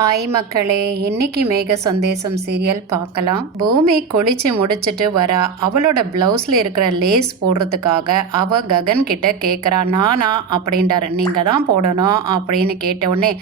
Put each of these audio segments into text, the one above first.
Hi மக்களே, இன்னைக்கு மேக சந்தேசம் சீரியல் பார்க்கலாம். பூமி குளிச்சு முடிச்சிட்டு வரா. அவளோட பிளவுஸ்ல இருக்கிற லேஸ் போடுறதுக்காக அவ ககன் கிட்ட கேட்குறா. நானா அப்படின்றாரு. நீங்க தான் போடணும் அப்படின்னு கேட்டவுடனே,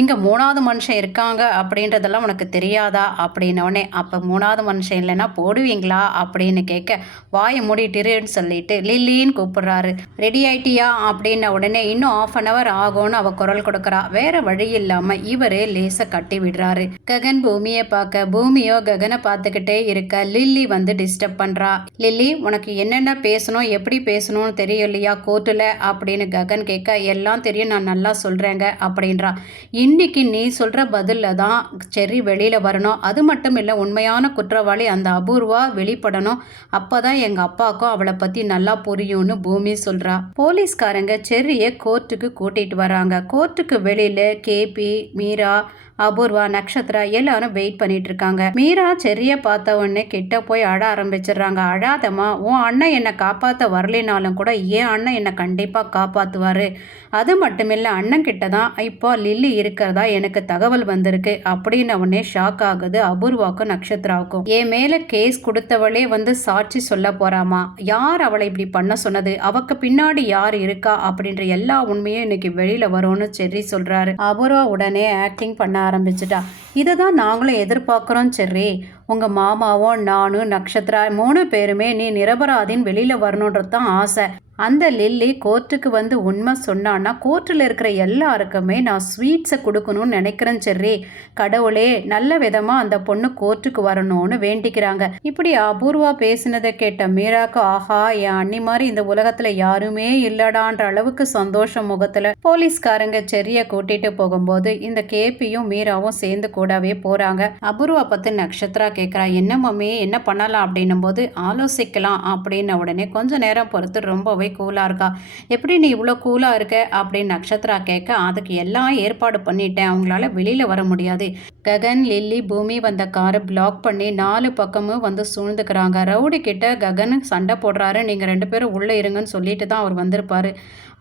இங்க மூணாவது மனுஷன் இருக்காங்க அப்படின்றதெல்லாம் உனக்கு தெரியாதா அப்படின்னோடனே, அப்ப மூணாவது மனுஷன் இல்லைன்னா போடுவீங்களா அப்படின்னு கேட்க, வாயை மூடிட்டுருன்னு சொல்லிட்டு லில்லின்னு கூப்பிடுறாரு. ரெடி ஆயிட்டியா அப்படின்ன உடனே இன்னும் ½ ஆகும்னு அவ குரல் கொடுக்குறா. வேற வழி இல்லாம இவரே லேச கட்டி விடுறாரு. ககன் பூமியை பார்க்க, பூமியோ ககனை பார்த்துக்கிட்டே இருக்க லில்லி வந்து டிஸ்டர்ப் பண்றா. லில்லி, உனக்கு என்னென்ன பேசணும் எப்படி பேசணும்னு தெரியும் இல்லையா கோர்ட்டில் அப்படின்னு ககன் கேட்க, எல்லாம் தெரியும், நான் நல்லா சொல்றேங்க அப்படின்றா. இன்னைக்கு நீ சொல்ற பதில்ல தான் செர்ரி வெளியில வரணும். அது மட்டும் இல்லை, உண்மையான குற்றவாளி அந்த அபூர்வா வெளிப்படணும். அப்பதான் எங்க அப்பாவுக்கும் அவளை பத்தி நல்லா புரியும்னு பூமி சொல்றா. போலீஸ்காரங்க செர்ரியை கோர்ட்டுக்கு கூட்டிட்டு வராங்க. கோர்ட்டுக்கு வெளியில கேபி, மீரா, அபூர்வா, நக்ஷத்ரா எல்லாரும் வெயிட் பண்ணிட்டு இருக்காங்க. மீரா செர்ரியை பார்த்த உடனே கிட்ட போய் அழ ஆரம்பிச்சிடுறாங்க. அழாதம்மா, உன் அண்ணன் என்னை காப்பாற்ற வரலினாலும் கூட என் அண்ணன் என்னை கண்டிப்பாக காப்பாற்றுவார். அது மட்டும் இல்லை, அண்ணன் கிட்ட தான் இப்போ லில்லி இருக்கிறதா எனக்கு தகவல் வந்திருக்கு அப்படின்ன உடனே ஷாக் ஆகுது அபூர்வாக்கும் நக்ஷத்ராவுக்கும். என் மேலே கேஸ் கொடுத்தவளே வந்து சாட்சி சொல்ல போறாமா. யார் அவளை இப்படி பண்ண சொன்னது, அவக்கு பின்னாடி யார் இருக்கா அப்படின்ற எல்லா உண்மையும் இன்னைக்கு வெளியில வரும்னு செர்ரி சொல்றாரு. அபூர்வா உடனே ஆக்டிங் பண்ண ஆரம்பிச்சுட்டா. இதை தான் நாங்களும் எதிர்பார்க்குறோம் செர்ரி. உங்கள் மாமாவும் நானும் நக்ஷத்ரா 3 பேருமே நீ நிரபராதின்னு வெளியில் வரணுன்றது தான் ஆசை. அந்த லில்லி கோர்ட்டுக்கு வந்து உண்மை சொன்னான்னா கோர்ட்டில் இருக்கிற எல்லாருக்குமே நான் ஸ்வீட்ஸை கொடுக்கணும்னு நினைக்கிறேன் செர்ரி. கடவுளே நல்ல விதமாக அந்த பொண்ணு கோர்ட்டுக்கு வரணும்னு வேண்டிக்கிறாங்க. இப்படி அபூர்வா பேசினதை கேட்ட மீராக்கு, ஆஹா, என் அண்ணி மாதிரி இந்த உலகத்தில் யாருமே இல்லடான்ற அளவுக்கு சந்தோஷம் முகத்தில். போலீஸ்காரங்க செர்ரியை கூட்டிட்டு போகும்போது இந்த கேபியும் மீராவும் சேர்ந்து கூடவே போகிறாங்க. அபூர்வா பற்றி நக்ஷத்ரா கேட்குறா. என்ன மம்மி, என்ன பண்ணலாம் அப்படின்னும் போது, ஆலோசிக்கலாம் அப்படின்ன உடனே கொஞ்ச நேரம் பொறுத்து ரொம்பவே கூலாக இருக்கா. எப்படி நீ இவ்வளோ கூலாக இருக்க அப்படின்னு நக்ஷத்ரா கேட்க, அதுக்கு எல்லாம் ஏற்பாடு பண்ணிட்டேன், அவங்களால வெளியில் வர முடியாது. ககன், லில்லி, பூமி வந்த காரை பிளாக் பண்ணி 4 பக்கமும் வந்து சூழ்ந்துக்கிறாங்க. ரவுடி கிட்ட ககன் சண்டை போடுறாரு. நீங்கள் 2 பேரும் உள்ளே இருங்கன்னு சொல்லிட்டு தான் அவர் வந்திருப்பாரு.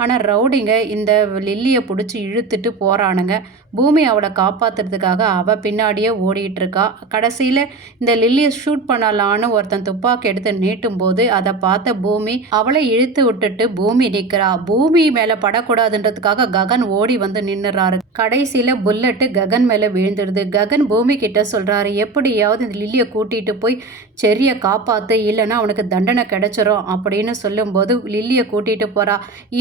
ஆனால் ரவுடிங்க இந்த லில்லியை பிடிச்சி இழுத்துட்டு போகிறானுங்க. பூமி அவளை காப்பாற்றுறதுக்காக அவள் பின்னாடியே ஓடிட்டு இருக்கா. கடைசியில் இந்த லில்லியை ஷூட் பண்ணலான்னு ஒருத்தன் துப்பாக்கி எடுத்து நீட்டும் போது அதை பார்த்த பூமி அவளை இழுத்து விட்டுட்டு பூமி நிற்கிறா. பூமி மேலே படக்கூடாதுன்றதுக்காக ககன் ஓடி வந்து நின்னுறாரு. கடைசியில் புல்லட்டு ககன் மேலே விழுந்துடுது. ககன் பூமி கிட்ட சொல்கிறாரு, எப்படியாவது இந்த லில்லியை கூட்டிகிட்டு போய் செர்ரியை காப்பாற்று, இல்லைன்னா அவனுக்கு தண்டனை கிடைச்சிரும் அப்படின்னு சொல்லும்போது லில்லியை கூட்டிகிட்டு போகிறா.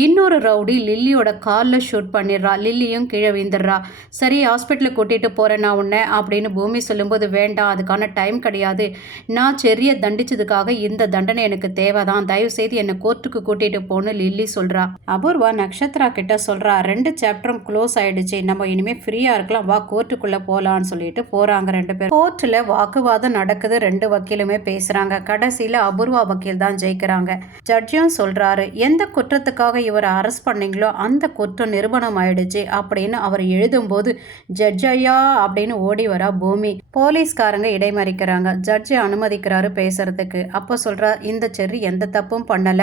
இன்னொரு ரவுடி லில்லியோட காலில் ஷூட் பண்ணிடுறா. லில்லியும் கீழே விழுந்துடுறா. சரி, ஹாஸ்பிட்டலுக்கு கூட்டிகிட்டு போகிறேன் நான் உன்னை அப்படின்னு பூமி சொல்லும்போது, வேண்டாம், அதுக்கான டைம் கிடையாது. நான் செர்ரியை தண்டிச்சதுக்காக இந்த தண்டனை எனக்கு தேவைதான். தயவுசெய்து என்னை கோர்ட்டுக்கு கூட்டிகிட்டு போன்னு லில்லி சொல்கிறா. அபூர்வா நக்ஷத்ரா கிட்ட சொல்கிறா, 2 சாப்டரும் க்ளோஸ் ஆகிடுச்சு, நம்ம இனிமேல் ஃப்ரீயாக இருக்கலாம், வா கோர்ட்டுக்குள்ளே போகலான்னு சொல்லிட்டு போகிறாங்க 2 பேர். கோர்ட்டில் வாக்குவாதம் நடக்குது. 2 வக்கீலுமே பேசுகிறாங்க. கடைசியில் அபூர்வா வக்கீல் தான் ஜெயிக்கிறாங்க. ஜட்ஜியும் சொல்கிறாரு, எந்த குற்றத்துக்காக இவரை அரெஸ்ட் பண்ணீங்களோ அந்த குற்றம் நிரூபணம் ஆயிடுச்சு அப்படின்னு அவர் எழுதும்போது, ஜட்ஜ் ஐயா அப்படின்னு ஓடி வரா பூமி. போலீஸ்காரங்க இடைமறிக்கிறாங்க. ஜட்ஜை அனுமதிக்கிறாரு பேசுறதுக்கு. அப்போ சொல்றா, இந்த செர்ரி எந்த தப்பும் பண்ணல,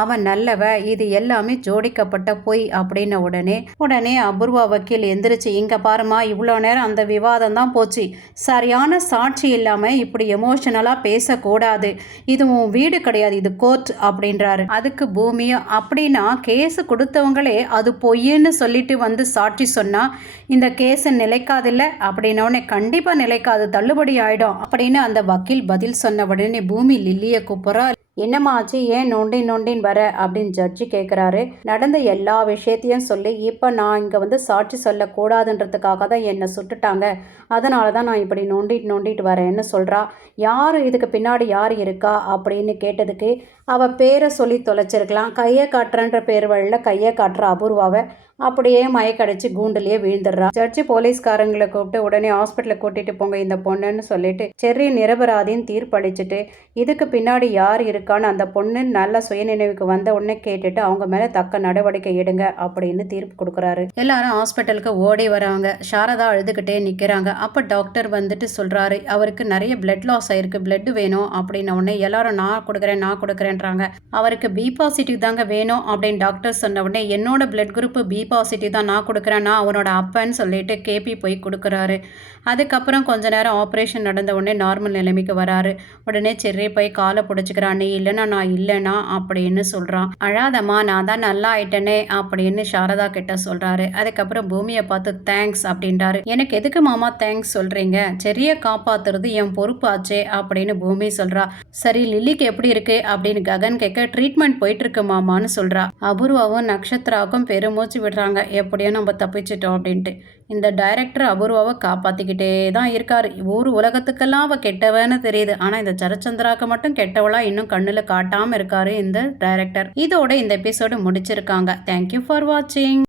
அவன் நல்லவ, இது எல்லாமே ஜோடிக்கப்பட்ட பொய் அப்படின்னு உடனே அபூர்வா வக்கீல் எந்திரிச்சு, இங்க பாருமா, இவ்வளோ நேரம் அந்த விவாதம் தான் போச்சு, சரியான சாட்சி இல்லாம இப்படி எமோஷனலா பேசக்கூடாது, இது உன் வீடு கிடையாது, இது கோர்ட் அப்படின்றாரு. அதுக்கு பூமியும், அப்படின்னா கேஸ் கொடுத்தவங்களே அது பொய்ன்னு சொல்லிட்டு வந்து சாட்சி சொன்னா இந்த கேஸ் நிலைக்காதில்ல அப்படின்னோடனே, கண்டிப்பா நிலைக்காது, தள்ளுபடி ஆயிடும் அப்படின்னு அந்த வக்கீல் பதில் சொன்ன உடனே பூமி லில்லியை கூப்பிட்றா. என்னம்மா ஆச்சு, ஏன் நோண்டின் வர அப்படின்னு ஜட்ஜி கேட்குறாரு. நடந்த எல்லா விஷயத்தையும் சொல்லி, இப்போ நான் இங்கே வந்து சாட்சி சொல்லக்கூடாதுன்றதுக்காக தான் என்னை சுட்டுட்டாங்க, அதனால தான் நான் இப்படி நோண்டிட்டு வரேன்னு சொல்கிறா. யார் இதுக்கு பின்னாடி யார் இருக்கா அப்படின்னு கேட்டதுக்கு அவள் பேரை சொல்லி தொலைச்சிருக்கலாம். கையை காட்டுறன்ற பேர் வழியில் கையை காட்டுற அபூர்வாவை அப்படியே மயக்கடிச்சு கூண்டுலேயே வீழ்ந்துடுறா. ஜட்ஜி போலீஸ்காரங்களை கூப்பிட்டு உடனே ஹாஸ்பிட்டலுக்கு கூட்டிகிட்டு போங்க இந்த பொண்ணுன்னு சொல்லிட்டு செர்ரி நிரபராதின்னு தீர்ப்பளிச்சுட்டு, இதுக்கு பின்னாடி யார் இருக்கா இருக்கான்னு அந்த பொண்ணு நல்ல சுயநினைவுக்கு வந்த உடனே கேட்டுட்டு அவங்க மேலே தக்க நடவடிக்கை எடுங்க அப்படின்னு தீர்ப்பு கொடுக்குறாரு. எல்லாரும் ஹாஸ்பிட்டலுக்கு ஓடி வராங்க. சாரதா அழுதுகிட்டே நிற்கிறாங்க. அப்போ டாக்டர் வந்துட்டு சொல்கிறாரு, அவருக்கு நிறைய பிளட் லாஸ் ஆயிருக்கு, பிளட் வேணும் அப்படின்ன உடனே எல்லாரும் நான் கொடுக்குறேன்றாங்க. அவருக்கு பி பாசிட்டிவ் தாங்க வேணும் அப்படின்னு டாக்டர் சொன்ன உடனே என்னோட பிளட் குரூப் பி பாசிட்டிவ் தான், நான் கொடுக்குறேன், நான் அவனோட அப்பன்னு சொல்லிட்டு கேபி போய் கொடுக்குறாரு. அதுக்கப்புறம் கொஞ்ச நேரம் ஆப்ரேஷன் நடந்த உடனே நார்மல் நிலைமைக்கு வராரு. உடனே செர்ரி போய் காலை பிடிச்சிக்கிறான். நீ இல்லைனா நான் இல்லைனா அப்படின்னு சொல்கிறான். அழாதம்மா, நான் தான் நல்லா ஆயிட்டேனே அப்படின்னு சாரதா கிட்ட சொல்கிறாரு. அதுக்கப்புறம் பூமியை பார்த்து தேங்க்ஸ் அப்படின்றாரு. எனக்கு எதுக்கு மாமா தேங்க்ஸ் சொல்கிறீங்க, செர்ரியை காப்பாற்றுறது என் பொறுப்பாச்சே அப்படின்னு பூமி சொல்கிறா. சரி லில்லிக்கு எப்படி இருக்கு அப்படின்னு ககன் கேட்க, ட்ரீட்மெண்ட் போயிட்டு இருக்கு மாமான்னு சொல்கிறா. அபூர்வாவும் நக்ஷத்ராவுக்கும் பெருமூச்சு விடுறாங்க. எப்படியோ நம்ம தப்பிச்சிட்டோம் அப்படின்ட்டு. இந்த டைரக்டர் அபூர்வாவை காப்பாற்றிக்கிட்டே தான் இருக்காரு. ஊர் உலகத்துக்கெல்லாம் அவள் கெட்டவன்னு தெரியுது. ஆனால் இந்த சரச்சந்திராவுக்கு மட்டும் கெட்டவளா இன்னும் கண்ணில் காட்டாமல் இருக்காரு இந்த டைரக்டர். இதோட இந்த எபிசோடு முடிச்சிருக்காங்க. தேங்க்யூ ஃபார் வாட்சிங்.